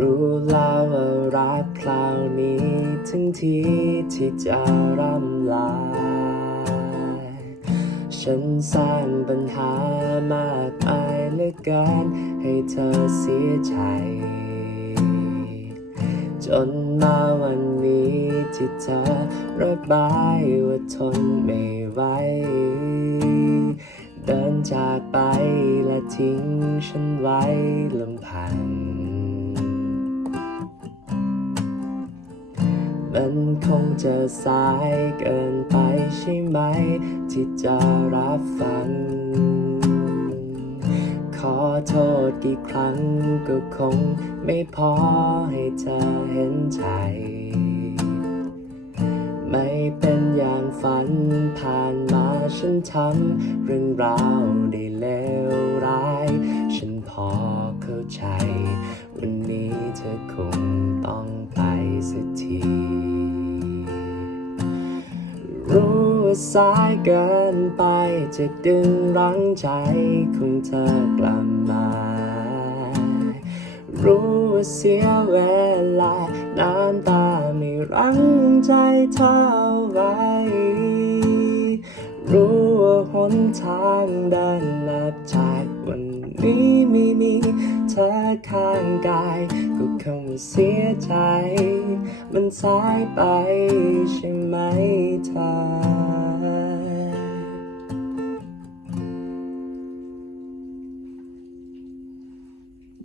รู้แล้วว่ารักคราวนี้ถึงทีที่จะรำลายฉันสร้างปัญหามากมายเหลือเกินให้เธอเสียใจ จนมาวันนี้ที่เธอระบายว่าทนไม่ไหวเดินจากไปและทิ้งฉันไว้ลำพัง มันคงจะสายเกินไปใช่ไหม ที่จะรับฟัง ขอโทษกี่ครั้งก็คงไม่พอให้เธอเห็นใจ ไม่เป็นอย่างฝันผ่านมาฉันทำเรื่องราวได้เลวร้าย ฉันพอเข้าใจ วันนี้เธอคง ต้องไปสักที รู้ว่าสายเกินไปจะดึงรั้งใจของเธอกลับมา รู้ว่าเสียเวลา น้ำตาไม่รั้งใจเท่าไรรู้ว่าหนทางเดินนับจากวันนี้ไม่มี ธอข้างกายก็คงเสียใจ มันสายไปใช่ไหมเธอ